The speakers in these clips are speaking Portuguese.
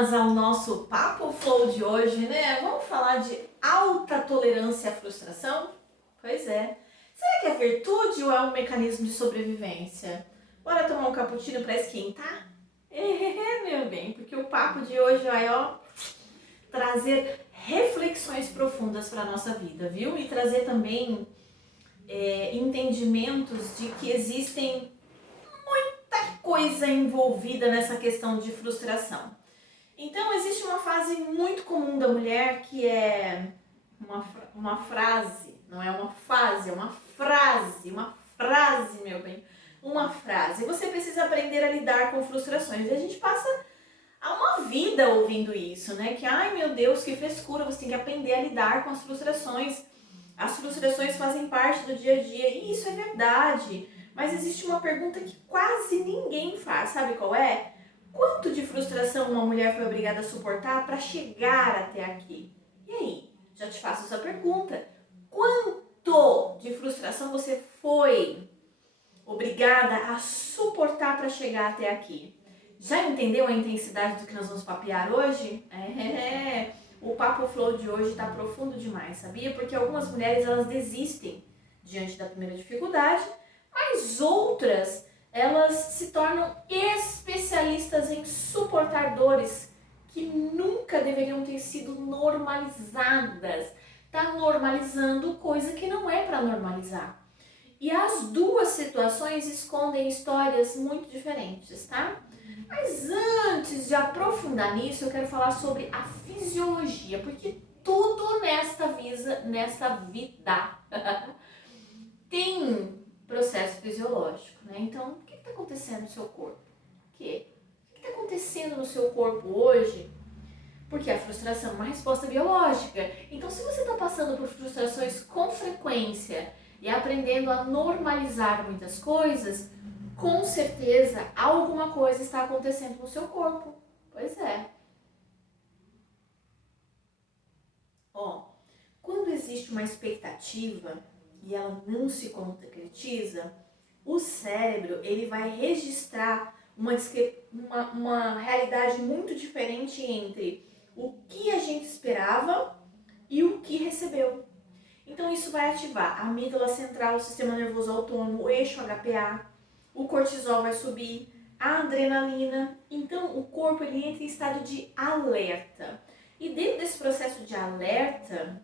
Bem-vindas ao nosso Papo Flow de hoje, né? Vamos falar de alta tolerância à frustração? Pois é. Será que é virtude ou é um mecanismo de sobrevivência? Bora tomar um cappuccino para esquentar? Meu bem, porque o papo de hoje vai, trazer reflexões profundas para nossa vida, viu? E trazer também entendimentos de que existem coisa envolvida nessa questão de frustração. Então, existe uma fase muito comum da mulher que é uma frase, não é uma fase, é uma frase, meu bem, uma frase. Você precisa aprender a lidar com frustrações. E a gente passa uma vida ouvindo isso, né? Que, ai meu Deus, que frescura, você tem que aprender a lidar com as frustrações. As frustrações fazem parte do dia a dia, e isso é verdade. Mas existe uma pergunta que quase ninguém faz, sabe qual é? Quanto de frustração uma mulher foi obrigada a suportar para chegar até aqui? E aí, já te faço essa pergunta. Quanto de frustração você foi obrigada a suportar para chegar até aqui? Já entendeu a intensidade do que nós vamos papear hoje? O Papo Flow de hoje está profundo demais, sabia? Porque algumas mulheres, elas desistem diante da primeira dificuldade, mas outras, elas se tornam especialistas em suportar dores que nunca deveriam ter sido normalizadas. Tá normalizando coisa que não é para normalizar. E as duas situações escondem histórias muito diferentes, tá? Mas antes de aprofundar nisso, eu quero falar sobre a fisiologia, porque tudo nesta vida tem processo fisiológico, né? Então, o que está acontecendo no seu corpo? O que está acontecendo no seu corpo hoje? Porque a frustração é uma resposta biológica. Então, se você está passando por frustrações com frequência e aprendendo a normalizar muitas coisas, com certeza alguma coisa está acontecendo no seu corpo. Pois é. Quando existe uma expectativa e ela não se concretiza, o cérebro ele vai registrar uma realidade muito diferente entre o que a gente esperava e o que recebeu. Então isso vai ativar a amígdala central, o sistema nervoso autônomo, o eixo HPA, o cortisol vai subir, a adrenalina. Então o corpo ele entra em estado de alerta. E dentro desse processo de alerta,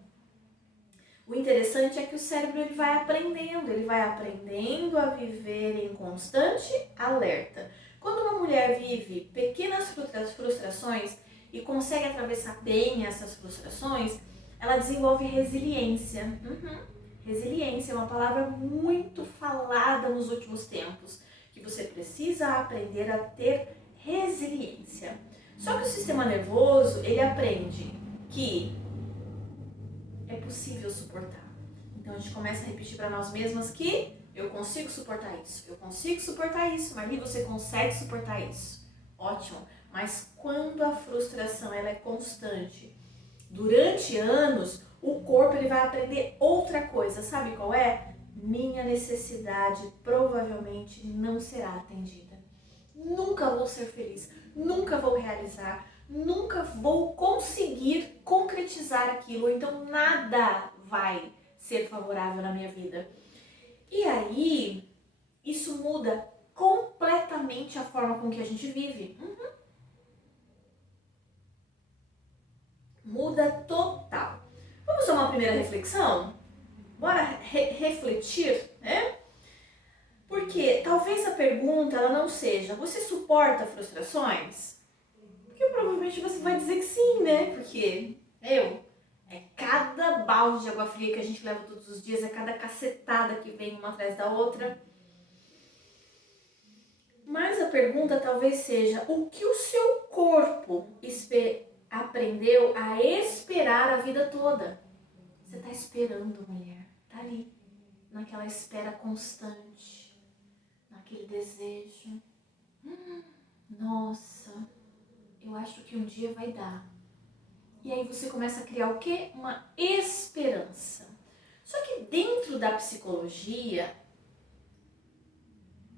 o interessante é que o cérebro ele vai aprendendo a viver em constante alerta. Quando uma mulher vive pequenas frustrações e consegue atravessar bem essas frustrações, ela desenvolve resiliência. Resiliência é uma palavra muito falada nos últimos tempos, que você precisa aprender a ter resiliência. Só que o sistema nervoso, ele aprende que é possível suportar. Então a gente começa a repetir para nós mesmas que eu consigo suportar isso, eu consigo suportar isso. Marli, você consegue suportar isso? Ótimo. Mas quando a frustração ela é constante, durante anos, o corpo ele vai aprender outra coisa. Sabe qual é? Minha necessidade provavelmente não será atendida. Nunca vou ser feliz, nunca vou realizar, nunca vou conseguir concretizar aquilo, então nada vai ser favorável na minha vida. E aí, isso muda completamente a forma com que a gente vive. Muda total. Vamos a uma primeira reflexão? Bora refletir, né? Porque talvez a pergunta ela não seja, você suporta frustrações? Porque provavelmente você vai dizer que sim, né? Porque é cada balde de água fria que a gente leva todos os dias, é cada cacetada que vem uma atrás da outra. Mas a pergunta talvez seja, o que o seu corpo aprendeu a esperar a vida toda? Você tá esperando, mulher. Tá ali, naquela espera constante, naquele desejo. Nossa, eu acho que um dia vai dar. E aí você começa a criar o quê? Uma esperança. Só que dentro da psicologia,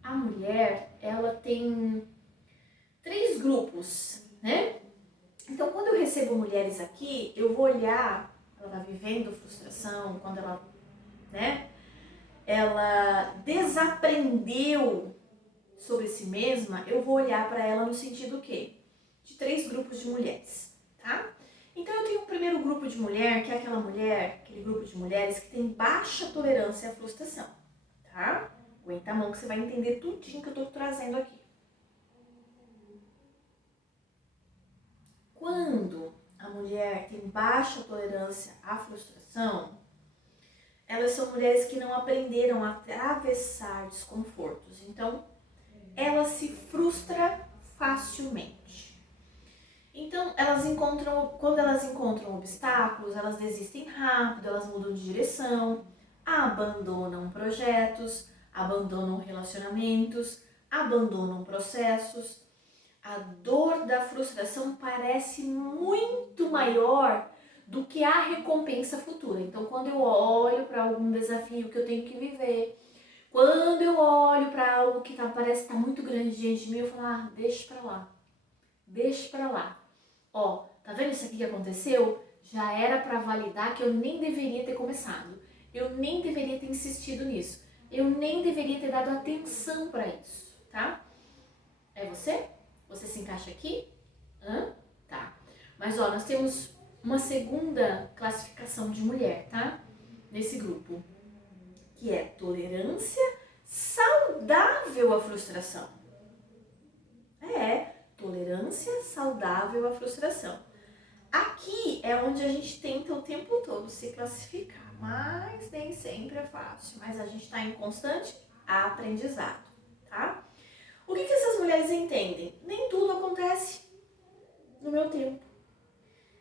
a mulher, ela tem 3 grupos, né? Então, quando eu recebo mulheres aqui, eu vou olhar, ela está vivendo frustração, quando ela, né, ela desaprendeu sobre si mesma, eu vou olhar para ela no sentido o quê? De 3 grupos de mulheres, tá? Então eu tenho um primeiro grupo de mulher, que é aquela mulher, aquele grupo de mulheres que tem baixa tolerância à frustração, tá? Aguenta a mão que você vai entender tudinho que eu tô trazendo aqui. Quando a mulher tem baixa tolerância à frustração, elas são mulheres que não aprenderam a atravessar desconfortos. Então, ela se frustra facilmente. Então, quando elas encontram obstáculos, elas desistem rápido, elas mudam de direção, abandonam projetos, abandonam relacionamentos, abandonam processos. A dor da frustração parece muito maior do que a recompensa futura. Então, quando eu olho para algum desafio que eu tenho que viver, quando eu olho para algo que parece que tá muito grande diante de mim, eu falo, deixa pra lá. Ó, tá vendo isso aqui que aconteceu? Já era para validar que eu nem deveria ter começado. Eu nem deveria ter insistido nisso. Eu nem deveria ter dado atenção para isso, tá? É você? Você se encaixa aqui? Tá. Mas ó, nós temos uma segunda classificação de mulher, tá? Nesse grupo, que é tolerância saudável à frustração. Tolerância saudável à frustração. Aqui é onde a gente tenta o tempo todo se classificar, mas nem sempre é fácil, mas a gente está em constante aprendizado, tá? O que essas mulheres entendem? Nem tudo acontece no meu tempo.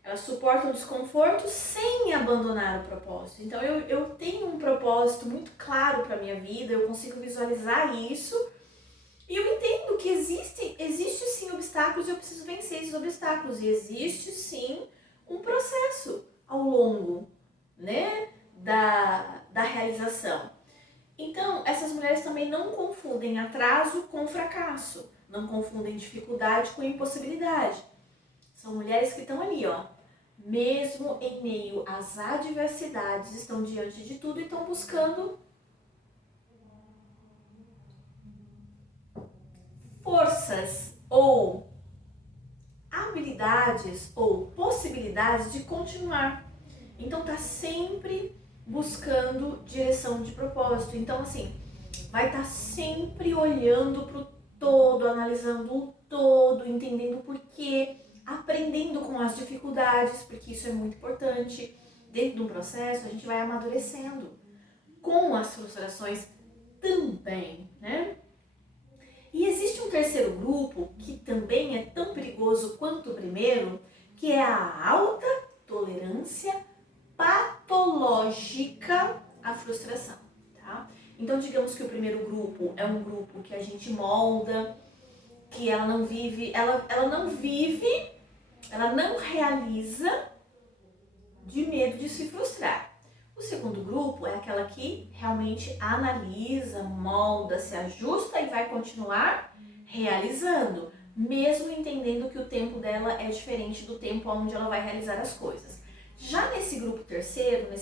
Elas suportam o desconforto sem abandonar o propósito. Então eu tenho um propósito muito claro para minha vida, eu consigo visualizar isso e eu entendo que existe sim obstáculos e eu preciso vencer esses obstáculos. E existe sim um processo ao longo, né, da realização. Então, essas mulheres também não confundem atraso com fracasso, não confundem dificuldade com impossibilidade. São mulheres que estão ali, ó, mesmo em meio às adversidades, estão diante de tudo e estão buscando forças ou habilidades ou possibilidades de continuar. Então tá sempre buscando direção de propósito. Então assim, vai estar sempre olhando pro todo, analisando o todo, entendendo o porquê, aprendendo com as dificuldades, porque isso é muito importante. Dentro do processo, a gente vai amadurecendo com as frustrações também, né? E existe um terceiro grupo que também é tão perigoso quanto o primeiro, que é a alta tolerância patológica à frustração, tá? Então, digamos que o primeiro grupo é um grupo que a gente molda, que ela não vive, ela não realiza de medo de se frustrar. O segundo grupo é aquela que realmente analisa, molda, se ajusta e vai continuar realizando, mesmo entendendo que o tempo dela é diferente do tempo onde ela vai realizar as coisas. Já nesse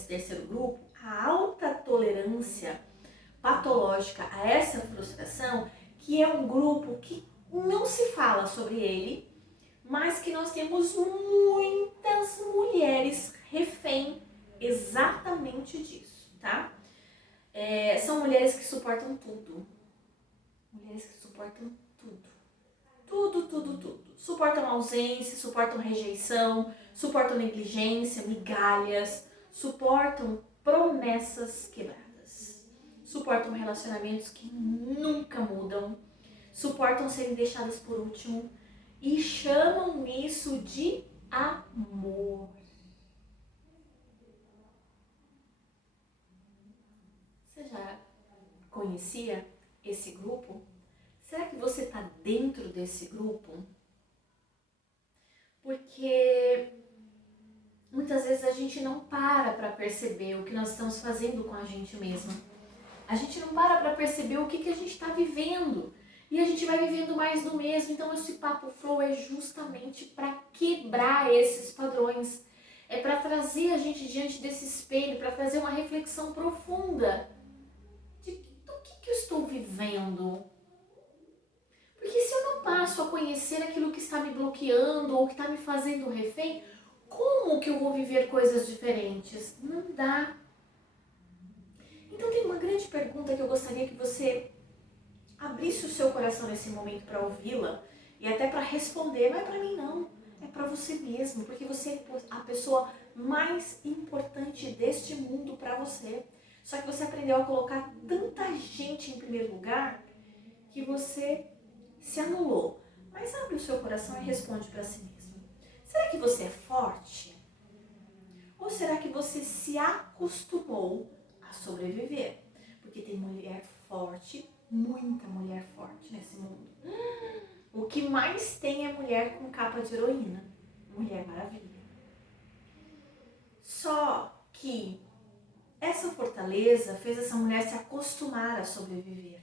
terceiro grupo, a alta tolerância patológica a essa frustração, que é um grupo que não se fala sobre ele, mas que nós temos muitas mulheres refém exatamente disso, tá? São mulheres que suportam tudo. Mulheres que suportam tudo. Tudo. Suportam ausência, suportam rejeição, suportam negligência, migalhas, suportam promessas quebradas. Suportam relacionamentos que nunca mudam, suportam serem deixadas por último e chamam isso de amor. Você já conhecia esse grupo? Será que você está dentro desse grupo? Porque muitas vezes a gente não para perceber o que nós estamos fazendo com a gente mesma. A gente não para perceber o que a gente está vivendo. E a gente vai vivendo mais do mesmo. Então esse Papo Flow é justamente para quebrar esses padrões. É para trazer a gente diante desse espelho, para trazer uma reflexão profunda do que eu estou vivendo. Porque se eu não passo a conhecer aquilo que está me bloqueando ou que está me fazendo refém, como que eu vou viver coisas diferentes? Não dá. Então tem uma grande pergunta que eu gostaria que você abrisse o seu coração nesse momento para ouvi-la e até para responder. Não é para mim não, é para você mesmo, porque você é a pessoa mais importante deste mundo para você. Só que você aprendeu a colocar tanta gente em primeiro lugar que você se anulou. Mas abre o seu coração e responde para si mesmo. Será que você é forte? Ou será que você se acostumou a sobreviver? Porque tem mulher forte, muita mulher forte nesse mundo. O que mais tem é mulher com capa de heroína. Mulher Maravilha. Só que essa fortaleza fez essa mulher se acostumar a sobreviver.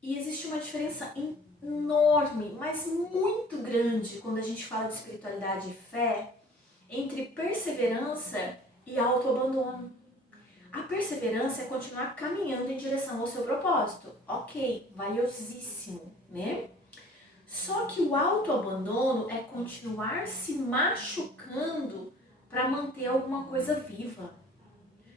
E existe uma diferença enorme, mas muito grande, quando a gente fala de espiritualidade e fé, entre perseverança e autoabandono. A perseverança é continuar caminhando em direção ao seu propósito. Ok, valiosíssimo, né? Só que o autoabandono é continuar se machucando para manter alguma coisa viva.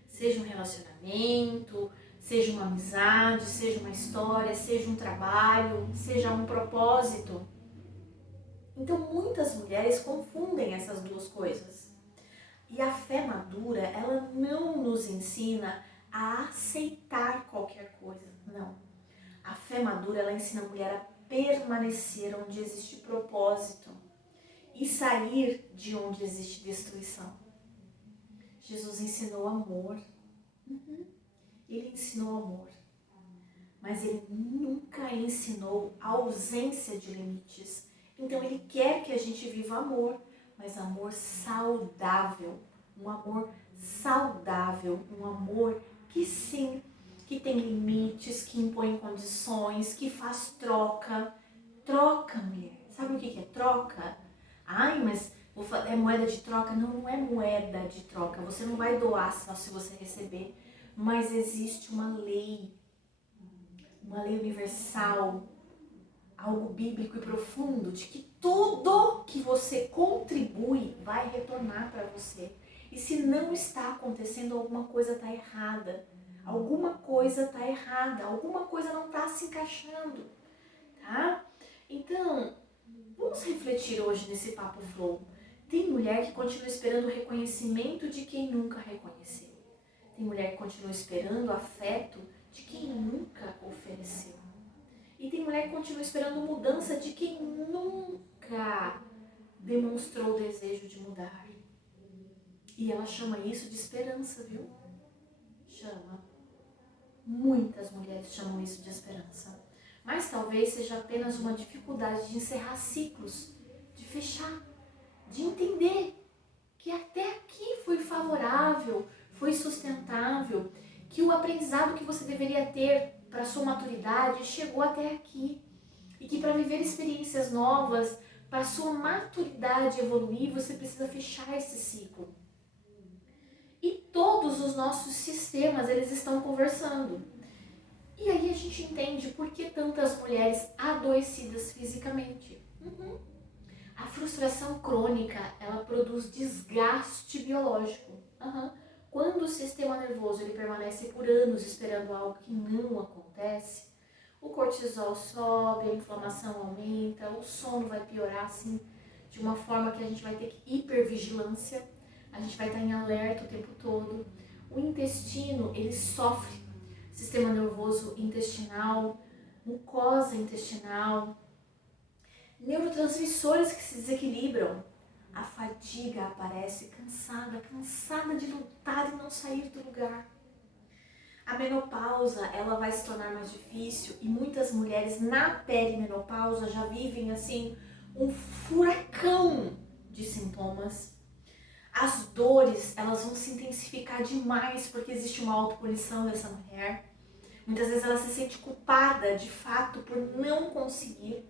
Seja um relacionamento, seja uma amizade, seja uma história, seja um trabalho, seja um propósito. Então muitas mulheres confundem essas duas coisas. E a fé madura, ela não nos ensina a aceitar qualquer coisa, não. A fé madura, ela ensina a mulher a permanecer onde existe propósito e sair de onde existe destruição. Jesus ensinou amor. Ele ensinou amor. Mas ele nunca ensinou a ausência de limites. Então ele quer que a gente viva amor, mas amor saudável. Um amor saudável, um amor que sim, que tem limites, que impõe condições, que faz troca. Troca, mulher. Sabe o que é troca? Ai, mas é moeda de troca? Não, não é moeda de troca. Você não vai doar só se você receber. Mas existe uma lei universal, algo bíblico e profundo, de que tudo que você contribui vai retornar para você. E se não está acontecendo, alguma coisa está errada. Alguma coisa está errada, alguma coisa não está se encaixando, tá? Então, vamos refletir hoje nesse Papo Flow. Tem mulher que continua esperando o reconhecimento de quem nunca reconheceu. Tem mulher que continua esperando o afeto de quem nunca ofereceu. E tem mulher que continua esperando mudança de quem nunca demonstrou o desejo de mudar. E ela chama isso de esperança, viu? Chama. Muitas mulheres chamam isso de esperança. Mas talvez seja apenas uma dificuldade de encerrar ciclos, de fechar, de entender que até aqui foi favorável, foi sustentável, que o aprendizado que você deveria ter para sua maturidade chegou até aqui. E que para viver experiências novas, para sua maturidade evoluir, você precisa fechar esse ciclo. E todos os nossos sistemas, eles estão conversando. E aí a gente entende por que tantas mulheres adoecidas fisicamente. A frustração crônica, ela produz desgaste biológico. Quando o sistema nervoso ele permanece por anos esperando algo que não acontece, o cortisol sobe, a inflamação aumenta, o sono vai piorar assim, de uma forma que a gente vai ter hipervigilância, a gente vai estar em alerta o tempo todo. O intestino, ele sofre, sistema nervoso intestinal, mucosa intestinal, neurotransmissores que se desequilibram. A fadiga aparece cansada de lutar e não sair do lugar. A menopausa, ela vai se tornar mais difícil e muitas mulheres na perimenopausa já vivem assim um furacão de sintomas. As dores, elas vão se intensificar demais porque existe uma autopunição dessa mulher. Muitas vezes ela se sente culpada, de fato, por não conseguir.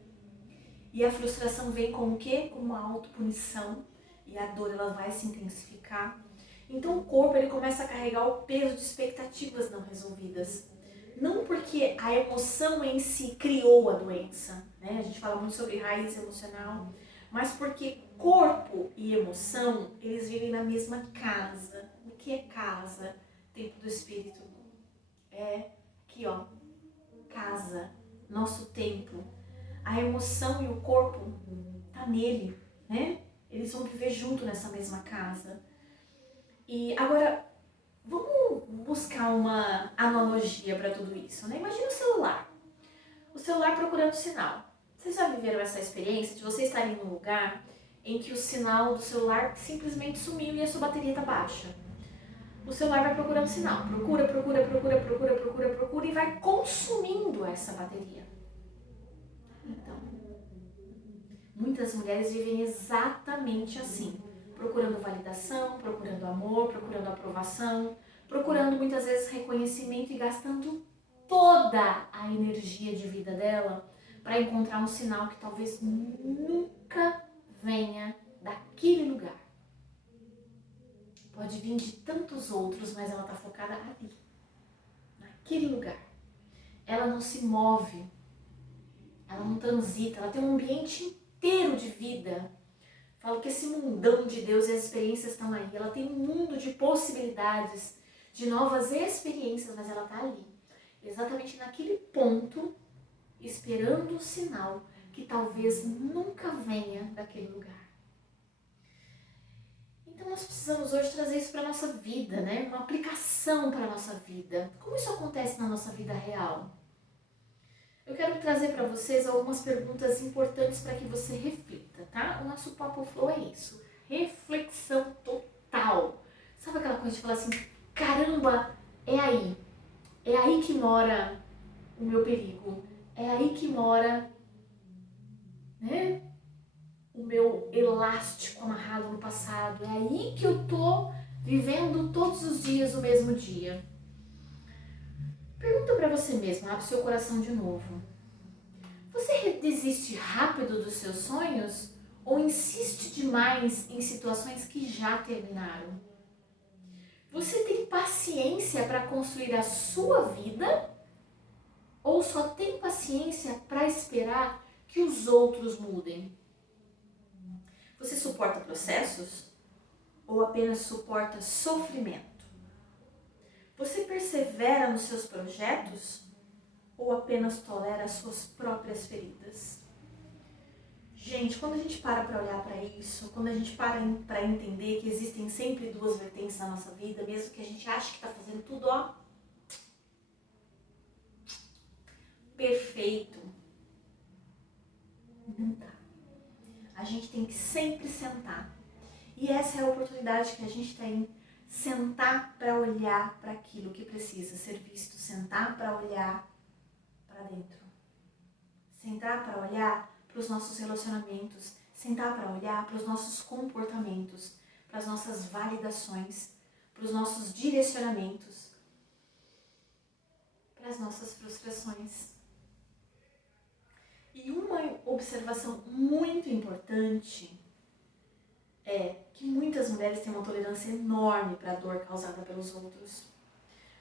E a frustração vem com o quê? Com uma autopunição. E a dor ela vai se intensificar. Então o corpo ele começa a carregar o peso de expectativas não resolvidas. Não porque a emoção em si criou a doença, né? A gente fala muito sobre raiz emocional, mas porque corpo e emoção, eles vivem na mesma casa. O que é casa? Templo do Espírito. É aqui, ó, casa, nosso templo. A emoção e o corpo tá nele, né? Eles vão viver junto nessa mesma casa. E agora, vamos buscar uma analogia para tudo isso, né? Imagina o celular. O celular procurando sinal. Vocês já viveram essa experiência de você estar em um lugar em que o sinal do celular simplesmente sumiu e a sua bateria tá baixa? O celular vai procurando sinal. Procura e vai consumindo essa bateria. Então, muitas mulheres vivem exatamente assim, procurando validação, procurando amor, procurando aprovação, procurando muitas vezes reconhecimento e gastando toda a energia de vida dela para encontrar um sinal que talvez nunca venha daquele lugar. Pode vir de tantos outros, mas ela está focada ali, naquele lugar. Ela não se move, ela não transita, ela tem um ambiente inteiro de vida. Falo que esse mundão de Deus e as experiências estão aí. Ela tem um mundo de possibilidades, de novas experiências, mas ela está ali. Exatamente naquele ponto, esperando o sinal que talvez nunca venha daquele lugar. Então nós precisamos hoje trazer isso para a nossa vida, né? Uma aplicação para a nossa vida. Como isso acontece na nossa vida real? Eu quero trazer para vocês algumas perguntas importantes para que você reflita, tá? O nosso Papo Flow é isso, reflexão total. Sabe aquela coisa de falar assim, caramba, é aí que mora o meu perigo, é aí que mora, né, o meu elástico amarrado no passado, é aí que eu tô vivendo todos os dias o mesmo dia. Pergunta para você mesmo, abre seu coração de novo. Você desiste rápido dos seus sonhos ou insiste demais em situações que já terminaram? Você tem paciência para construir a sua vida ou só tem paciência para esperar que os outros mudem? Você suporta processos ou apenas suporta sofrimento? Você persevera nos seus projetos ou apenas tolera as suas próprias feridas? Gente, quando a gente para olhar para isso, quando a gente para entender que existem sempre duas vertentes na nossa vida, mesmo que a gente ache que está fazendo tudo, ó, perfeito, não tá. A gente tem que sempre sentar. E essa é a oportunidade que a gente tem, sentar para olhar para aquilo que precisa ser visto, sentar para olhar para dentro, sentar para olhar para os nossos relacionamentos, sentar para olhar para os nossos comportamentos, para as nossas validações, para os nossos direcionamentos, para as nossas frustrações. E uma observação muito importante é que muitas mulheres têm uma tolerância enorme para a dor causada pelos outros,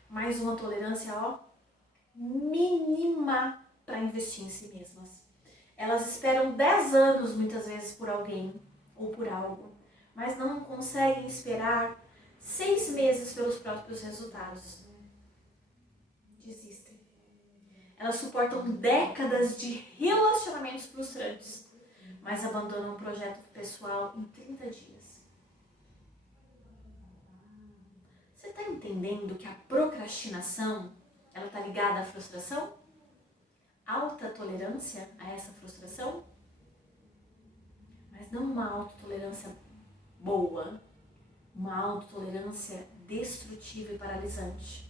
mas uma tolerância, ó, mínima para investir em si mesmas. Elas esperam 10 anos muitas vezes por alguém ou por algo, mas não conseguem esperar 6 meses pelos próprios resultados. Desistem. Elas suportam décadas de relacionamentos frustrantes, mas abandonam um projeto pessoal em 30 dias. Você está entendendo que a procrastinação, ela está ligada à frustração? Alta tolerância a essa frustração? Mas não uma autotolerância boa, uma autotolerância destrutiva e paralisante.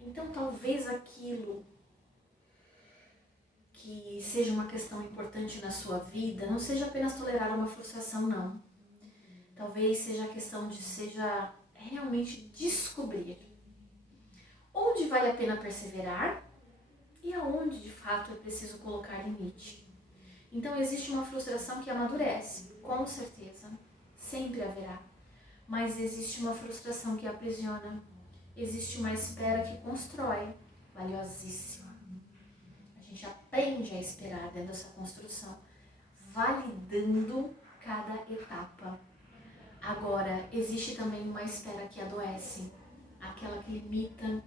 Então talvez aquilo que seja uma questão importante na sua vida não seja apenas tolerar uma frustração, não. Talvez seja a questão de realmente descobrir onde vale a pena perseverar e aonde de fato é preciso colocar limite. Então existe uma frustração que amadurece, com certeza, sempre haverá. Mas existe uma frustração que aprisiona, existe uma espera que constrói, valiosíssima. A gente aprende a esperar dentro dessa construção, validando cada etapa. Agora, existe também uma espera que adoece, aquela que limita,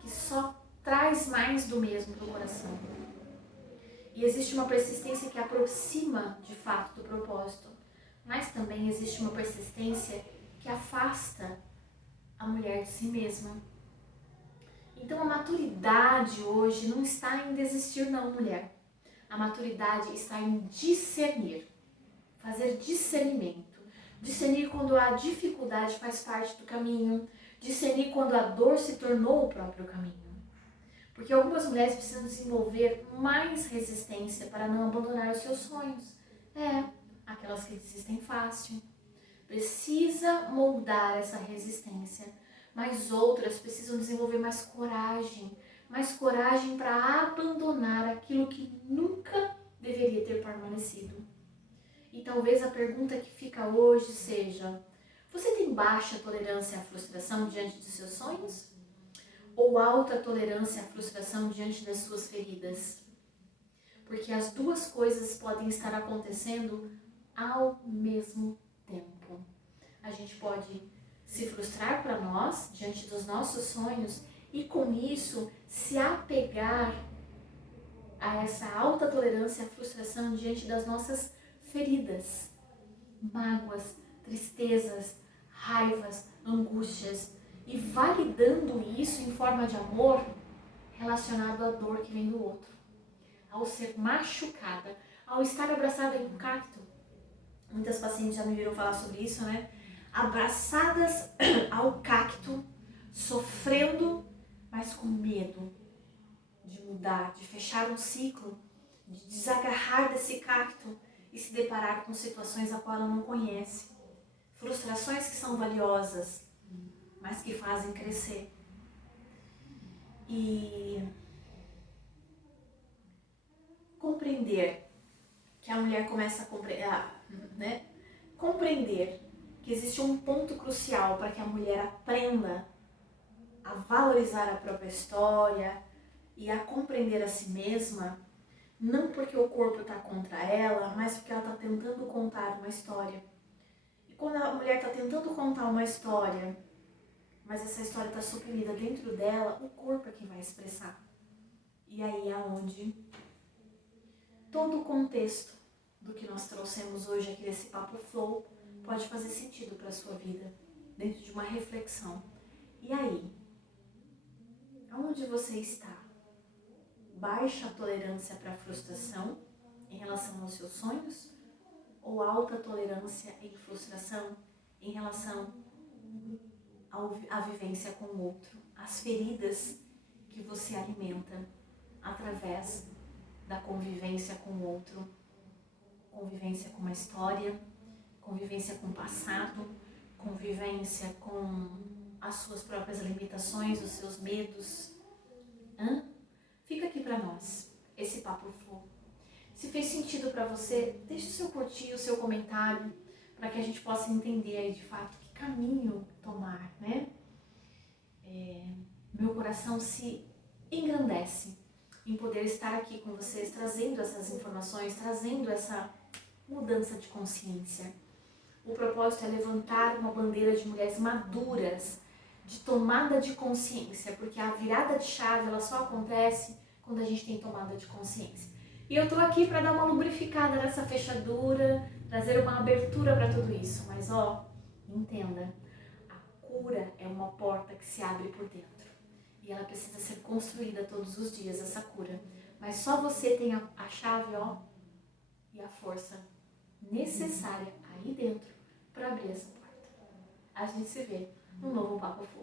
que só traz mais do mesmo para o coração. E existe uma persistência que aproxima de fato do propósito, mas também existe uma persistência que afasta a mulher de si mesma. Então a maturidade hoje não está em desistir não, mulher. A maturidade está em discernir, fazer discernimento. Discernir quando a dificuldade faz parte do caminho, discernir quando a dor se tornou o próprio caminho. Porque algumas mulheres precisam desenvolver mais resistência para não abandonar os seus sonhos. Aquelas que desistem fácil. Precisa moldar essa resistência. Mas outras precisam desenvolver mais coragem para abandonar aquilo que nunca deveria ter permanecido. E talvez a pergunta que fica hoje seja: você tem baixa tolerância à frustração diante dos seus sonhos? Ou alta tolerância à frustração diante das suas feridas? Porque as duas coisas podem estar acontecendo ao mesmo tempo. A gente pode se frustrar para nós, diante dos nossos sonhos, e com isso se apegar a essa alta tolerância à frustração diante das nossas feridas, mágoas, tristezas, raivas, angústias, e validando isso em forma de amor relacionado à dor que vem do outro. Ao ser machucada, ao estar abraçada em um cacto. Muitas pacientes já me viram falar sobre isso, né? Abraçadas ao cacto, sofrendo, mas com medo de mudar, de fechar um ciclo, de desagarrar desse cacto e se deparar com situações a qual ela não conhece. Frustrações que são valiosas, mas que fazem crescer. E compreender que a mulher começa a compreender que existe um ponto crucial para que a mulher aprenda a valorizar a própria história e a compreender a si mesma, não porque o corpo está contra ela, mas porque ela está tentando contar uma história. E quando a mulher está tentando contar uma história, mas essa história está suprimida dentro dela, o corpo é quem vai expressar. E aí é onde todo o contexto do que nós trouxemos hoje aqui nesse Papo Flow pode fazer sentido para a sua vida, dentro de uma reflexão. E aí? Aonde você está? Baixa tolerância para a frustração em relação aos seus sonhos? Ou alta tolerância e frustração em relação à vivência com o outro? As feridas que você alimenta através da convivência com o outro, convivência com uma história, convivência com o passado, convivência com as suas próprias limitações, os seus medos. Fica aqui para nós, esse Papo Flow. Se fez sentido para você, deixe o seu curtir, o seu comentário, para que a gente possa entender aí de fato que caminho tomar, né? Meu coração se engrandece em poder estar aqui com vocês, trazendo essas informações, trazendo essa mudança de consciência. O propósito é levantar uma bandeira de mulheres maduras, de tomada de consciência, porque a virada de chave ela só acontece quando a gente tem tomada de consciência. E eu tô aqui para dar uma lubrificada nessa fechadura, trazer uma abertura para tudo isso. Mas entenda, a cura é uma porta que se abre por dentro. E ela precisa ser construída todos os dias, essa cura. Mas só você tem a chave, e a força necessária aí dentro para abrir essa porta. A gente se vê no novo Papo Flow.